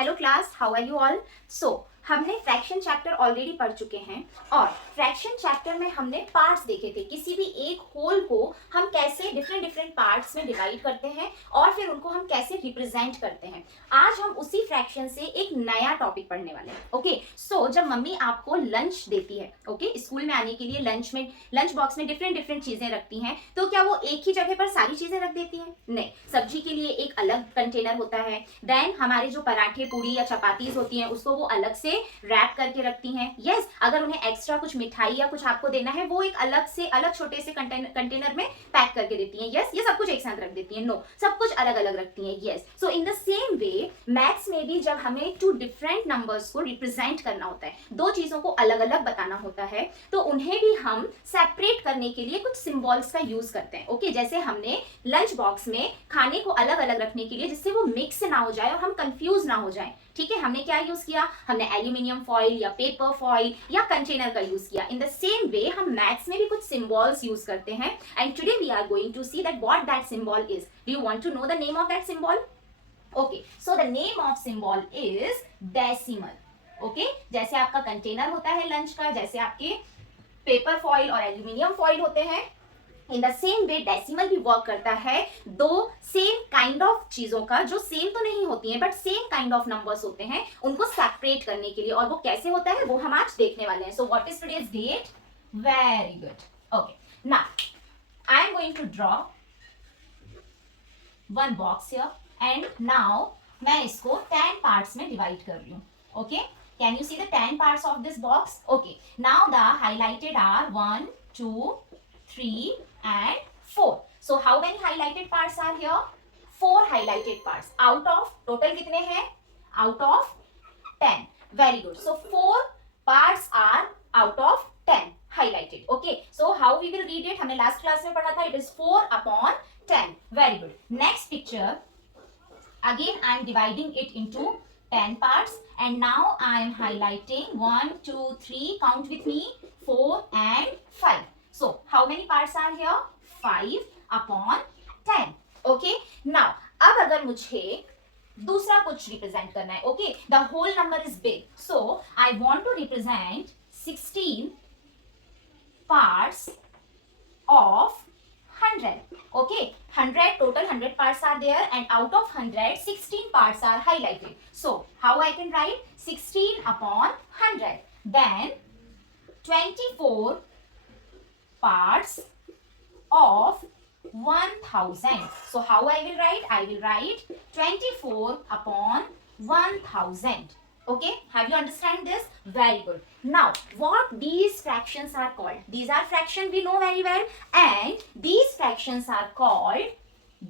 Hello class, how are you all. हमने fraction chapter already पढ़ चुके हैं और फ्रैक्शन चैप्टर में हमने पार्ट्स देखे थे। किसी भी एक होल को हम कैसे डिफरेंट डिफरेंट पार्ट्स में डिवाइड करते हैं और फिर उनको हम कैसे रिप्रेजेंट करते हैं। आज हम उसी फ्रैक्शन से एक नया टॉपिक पढ़ने वाले हैं। ओके, सो जब मम्मी आपको लंच देती है, ओके, स्कूल में आने के लिए लंच बॉक्स में डिफरेंट डिफरेंट चीजें रखती हैं, तो क्या वो एक ही जगह पर सारी चीजें रख देती हैं? नहीं, सब्जी के लिए एक अलग कंटेनर होता है। देन हमारे जो पराठे, पूड़ी या चपातीज होती हैं उसको वो अलग से रैप करके रखती हैं। यस, अगर उन्हें एक्स्ट्रा कुछ मिठाई या कुछ आपको देना है वो एक अलग छोटे से कंटेनर में पैक करके देती हैं। यस, ये सब कुछ एक साथ रख देती हैं? नो, सब कुछ अलग अलग रखती हैं। Yes, so in the same way maths में भी जब हमें टू डिफरेंट नंबर्स को रिप्रेजेंट करना होता है, दो चीजों को अलग अलग बताना होता है, तो उन्हें भी हम सेपरेट करने के लिए कुछ सिंबल्स का यूज करते हैं। ओके, जैसे हमने लंच बॉक्स में खाने को अलग अलग रखने के लिए, जिससे वो मिक्स ना हो जाए और हम कंफ्यूज ना हो जाए, ठीक है, हमने क्या यूज किया? हमने एल्यूमिनियम फॉइल या पेपर फॉइल या कंटेनर का यूज किया। इन द सेम वे हम मैथ्स में भी कुछ सिंबल्स यूज करते हैं and today we are going to see that what that symbol is. Do you want to know the name of that symbol? Okay, so the name of symbol is decimal. Okay, जैसे आपका container होता है lunch का, जैसे आपके paper foil और aluminium foil होते हैं, in the same way decimal भी वर्क करता है। दो सेम काइंड ऑफ चीजों का, जो सेम तो नहीं होती हैं but same kind of numbers होते हैं, उनको सेपरेट करने के लिए, और वो कैसे होता है वो हम आज देखने वाले हैं। So what is today's date? Very good. Okay, now I am going to draw one box here and now मैं इसको 10 पार्ट्स में डिवाइड कर रही हूँ। Okay, can you see the 10 parts of this box? Okay, now the highlighted are 1 2 3 and 4. So how many highlighted parts are here? 4 highlighted parts out of total कितने हैं? Out of 10. Very good. So 4 parts are out of 10 highlighted. Okay. So how we will read it? हमने last class में पढ़ा था. It is 4 upon 10. Very good. Next picture. Again I am dividing it into 10 parts and now I am highlighting 1 2 3. Count with me. 4 and 5. So, how many parts are here? 5 upon 10. Okay? Now, अब अगर मुझे दूसरा कुछ represent करना है, okay? The whole number is big. So, I want to represent 16 parts of 100. Okay? 100, total 100 parts are there and out of 100, 16 parts are highlighted. So, how I can write? 16 upon 100. Then, 24 parts of 1000. So how I will write? I will write 24 upon 1000. Okay, have you understand this? Very good. Now what these fractions are called? These are fraction we know very well, and these fractions are called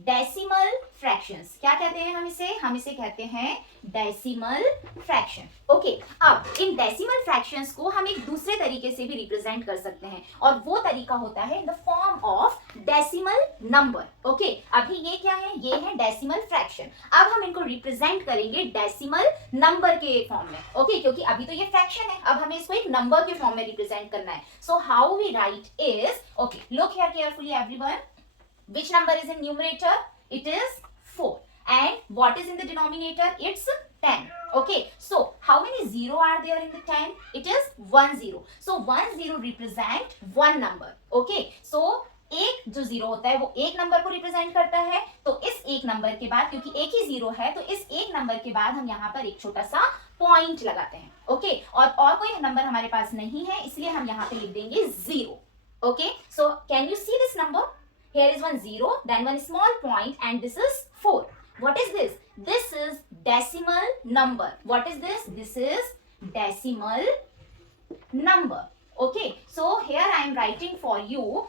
decimal fractions. क्या कहते हैं हम इसे कहते हैं decimal fraction. Okay, अब in decimal fractions को हम एक दूसरे तरीके से भी रिप्रेजेंट कर सकते हैं और वो तरीका होता है in the form of decimal number. Okay, अभी ये क्या है? ये है डेसिमल फ्रैक्शन। अब हम इनको रिप्रेजेंट करेंगे डेसिमल नंबर के फॉर्म में। ओके, क्योंकि अभी तो ये फ्रैक्शन है, अब हमें इसको एक नंबर के फॉर्म में रिप्रेजेंट करना है। So how we write is, okay, look here carefully everyone. Which number is in numerator? It is 4. And what is in the denominator? It's 10. Okay. So, how many 0 are there in the 10? It is 1 0. So, 1 0 represent one number. Okay. So, एक जो 0 होता है वो एक number को represent करता है, तो इस एक नंबर के बाद, क्योंकि एक ही 0 है, तो इस एक नंबर के बाद हम यहाँ पर एक छोटा सा पॉइंट लगाते हैं। ओके, और कोई नंबर हमारे पास नहीं है, इसलिए हम यहाँ पे लिख देंगे 0. Okay, so can you see this number? Here is one 0, then one small point, and this is 4. What is this? This is decimal number. What is this? This is decimal number. Okay, so here I am writing for you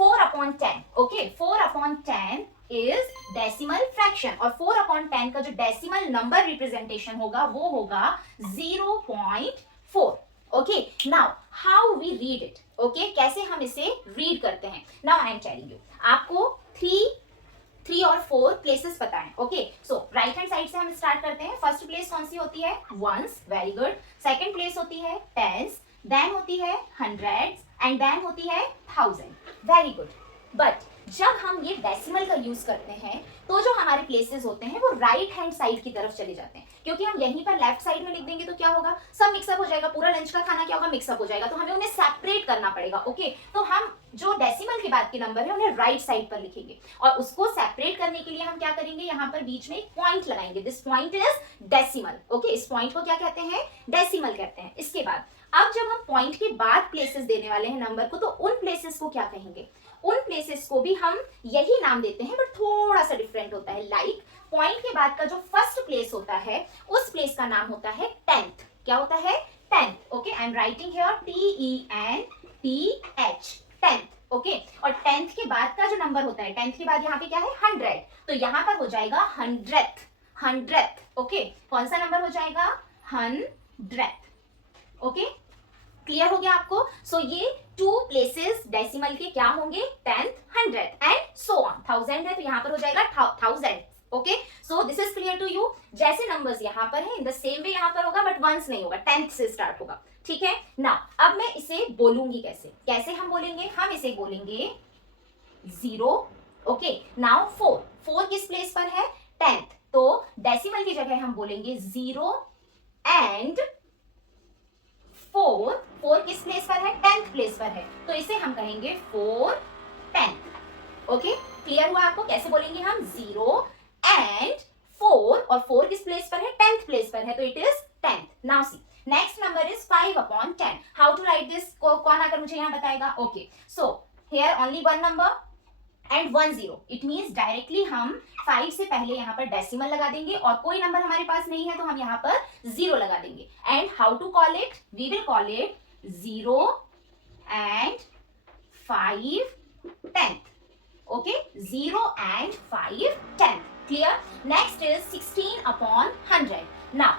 4 upon 10. Okay, 4 upon 10 is decimal fraction, और 4 upon 10 का जो decimal number representation होगा वो होगा 0.4. Okay, now how we read it? Okay, कैसे हम इसे read करते हैं? Now I am telling you. आपको 3 और 4 प्लेसेस पता है। ओके, सो राइट हैंड साइड से हम स्टार्ट करते हैं। फर्स्ट प्लेस कौन सी होती है? Ones. Very good. Second place होती है टेंस, देन होती है हंड्रेड्स एंड देन होती है थाउजेंड। Very good. बट जब हम ये डेसिमल का यूज करते हैं तो जो हमारे प्लेसेस होते हैं वो राइट हैंड साइड की तरफ चले जाते हैं, क्योंकि हम यहीं पर लेफ्ट साइड में लिख देंगे तो क्या होगा, सब मिक्सअप हो जाएगा, पूरा लंच का खाना क्या होगा, मिक्सअप हो जाएगा, तो हमें उन्हें सेपरेट करना पड़ेगा। ओके, तो हम जो डेसिमल के बाद के नंबर है उन्हें राइट साइड पर लिखेंगे, और उसको सेपरेट करने के लिए हम क्या करेंगे, यहाँ पर बीच में एक पॉइंट लगाएंगे, this point is decimal. Okay, इस पॉइंट को क्या कहते हैं, डेसिमल कहते हैं। इसके बाद अब जब हम पॉइंट के बाद प्लेसेस देने वाले हैं नंबर को, तो उन प्लेसेस को क्या कहेंगे, उन प्लेसेस को भी हम यही नाम देते हैं, बट थोड़ा सा डिफरेंट होता है। लाइक पॉइंट के बाद का जो फर्स्ट प्लेस होता है उस प्लेस का नाम होता है टेंथ। क्या होता है, tenth. Okay, I am writing here TENTH, tenth. Okay, और टेंथ के बाद का जो नंबर होता है, टेंथ के बाद यहाँ पे क्या है, 100, तो यहाँ पर हो जाएगा 100th। ओके, कौन सा नंबर हो जाएगा, 100th। ओके, क्लियर हो गया आपको। सो ये टू प्लेसेस डेसिमल के क्या होंगे, 10th, 100th and so on. 1000 है तो यहाँ पर हो जाएगा 1000। Okay, so this is clear to you. जैसे नंबर्स यहाँ पर है इन द सेम वे यहाँ पर होगा, बट वंस नहीं होगा, 10th से स्टार्ट होगा। ठीक है ना, अब मैं इसे बोलूंगी कैसे, कैसे हम बोलेंगे, हम इसे बोलेंगे 0। ओके, नाउ 4 किस प्लेस पर है, 10th, तो डेसिमल की जगह हम बोलेंगे 0 एंड 4 किस प्लेस पर है, 10th प्लेस पर है, तो इसे हम कहेंगे 4 10th। ओके, क्लियर हुआ आपको, कैसे बोलेंगे हम, 0 एंड 4, और 4 किस प्लेस पर है, 10th प्लेस पर है, तो it is 10th। Now see, next number is 5/10। How to write this, कौन आकर मुझे यहाँ बताएगा। Okay, so here only one number and 1 0, it means directly हम 5 से पहले यहाँ पर डेसिमल लगा देंगे, और कोई नंबर हमारे पास नहीं है तो हम यहाँ पर 0 लगा देंगे। And how to call it, we will call it 0 and 5 10th। Okay, 0 and 5 10th। Clear. Next is 16/100। Now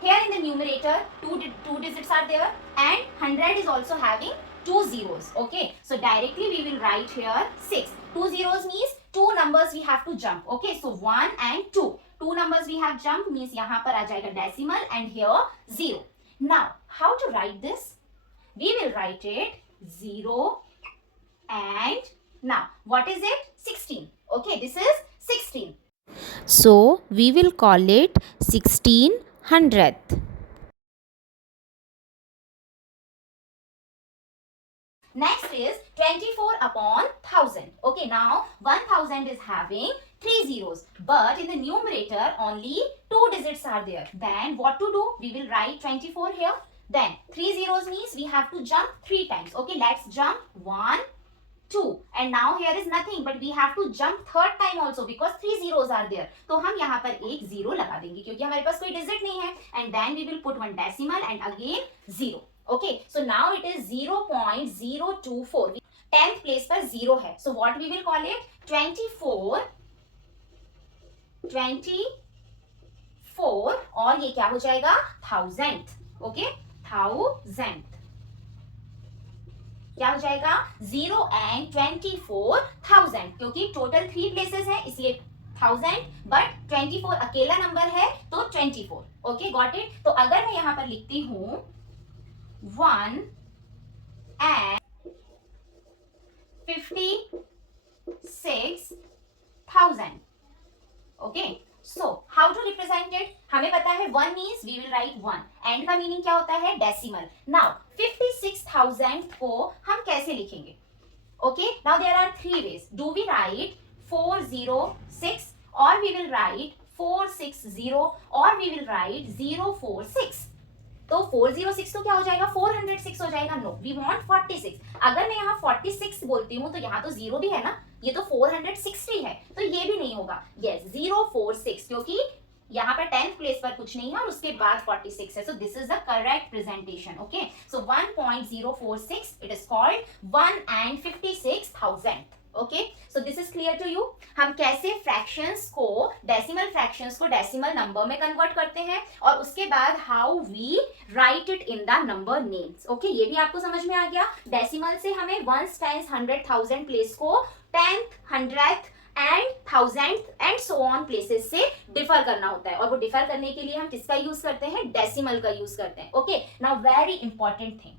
here in the numerator two digits are there and 100 is also having 2 zeros. Okay, so directly we will write here 6. 2 zeros means 2 numbers we have to jump. Okay, so 1 and 2, 2 numbers we have jumped, means यहाँ पर आ जाएगा decimal and here 0. Now how to write this, we will write it 0 and now what is it, 16. Okay, this is 16. So we will call it 1600th. Next is 24/1000. Okay, now 1000 is having 3 zeros, but in the numerator only 2 digits are there. Then what to do? We will write 24 here. Then 3 zeros means we have to jump 3 times. Okay, let's jump 1, 2, and now here is nothing, but we have to jump third time also because 3 zeros are there. तो हम यहाँ पर एक 0 लगा देंगे क्योंकि हमारे पास कोई डिजिट नहीं है, and then we will put one decimal and again 0. Okay, so now it is 0.024. 10th place पर 0 है, so what we will call it, 24 और ये क्या हो जाएगा, 1000th. Okay, 1000th क्या हो जाएगा, 0 and 24,000, क्योंकि टोटल 3 प्लेसेस है इसलिए 1000, बट 24 अकेला नंबर है तो 24. Okay, got it. तो अगर मैं यहाँ पर लिखती हूँ 1 and 56,000. Okay, so how to represent it, हमें पता है 1 means we will write 1, and का मीनिंग क्या होता है, डेसिमल। नाउ 56,000 को हम कैसे लिखेंगे। Okay, now there are 3 ways, do we write 406 और वी विल राइट 460 और वी विल राइट 046। तो 406 तो क्या हो जाएगा, 406 हो जाएगा। No, we want 46। अगर मैं यहाँ 46 बोलती हूँ तो यहाँ तो 0 भी है ना, ये तो 460 है, तो ये भी नहीं होगा। यस, 046, क्योंकि यहाँ पर 10th प्लेस पर कुछ नहीं है और उसके बाद 46 है, so this is the correct presentation. Okay, so 1.046, it is called 1 and 56,000. Okay, so this is clear to you. हम कैसे फ्रैक्शंस को, डेसिमल फ्रैक्शंस को डेसिमल नंबर में कन्वर्ट करते हैं, और उसके बाद how we write it in the number names. Okay, ये भी आपको समझ में आ गया। डेसिमल से हमें 1 टाइम्स 100,000 प्लेस को 10th, 100th and 1000th and so on places से डिफर करना होता है, और वो डिफर करने के लिए हम किसका यूज करते हैं, डेसिमल का यूज करते हैं। Okay, now very important thing,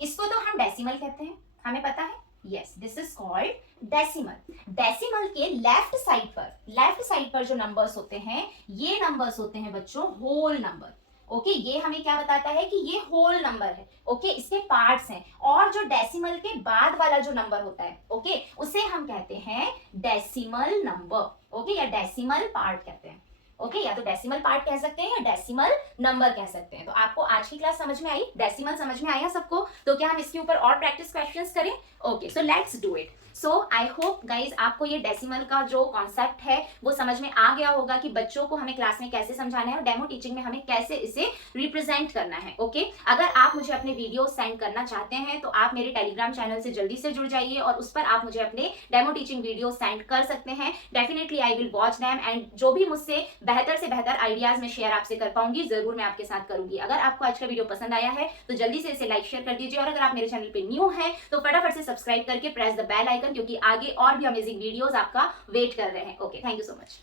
इसको तो हम डेसिमल कहते हैं, हमें पता है, yes, this is called decimal. Decimal के लेफ्ट साइड पर जो नंबर्स होते हैं, ये नंबर्स होते हैं बच्चों होल नंबर। ओके, ये हमें क्या बताता है कि ये होल नंबर है। ओके, इसके पार्ट्स हैं। और जो डेसिमल के बाद वाला जो नंबर होता है, ओके, उसे हम कहते हैं डेसिमल नंबर। ओके, या डेसिमल पार्ट कहते हैं। ओके, या तो डेसिमल पार्ट कह सकते हैं या डेसिमल नंबर कह सकते हैं। तो आपको आज की क्लास समझ में आई, डेसिमल समझ में आया सबको? तो क्या हम इसके ऊपर और प्रैक्टिस क्वेश्चंस करें? Okay, so let's do it. So I hope guys आपको ये डेसिमल का जो कॉन्सेप्ट है वो समझ में आ गया होगा कि बच्चों को हमें क्लास में कैसे समझाना है और डेमो टीचिंग में हमें कैसे इसे रिप्रेजेंट करना है। ओके, अगर आप मुझे अपने वीडियो सेंड करना चाहते हैं तो आप मेरे टेलीग्राम चैनल से जल्दी से जुड़ जाइए और उस पर आप मुझे अपने डेमो टीचिंग वीडियो सेंड कर सकते हैं। Definitely I will watch them and जो भी मुझसे बेहतर से बेहतर आइडियाज में शेयर आपसे कर पाऊंगी जरूर मैं आपके साथ करूंगी। अगर आपको आज का वीडियो पसंद आया है तो जल्दी से इसे लाइक शेयर कर दीजिए और अगर आप मेरे चैनल पे न्यू हैं तो फटाफट से सब्सक्राइब करके प्रेस द बेल आइकन, क्योंकि आगे और भी अमेजिंग वीडियोस आपका वेट कर रहे हैं। Okay, thank you so much.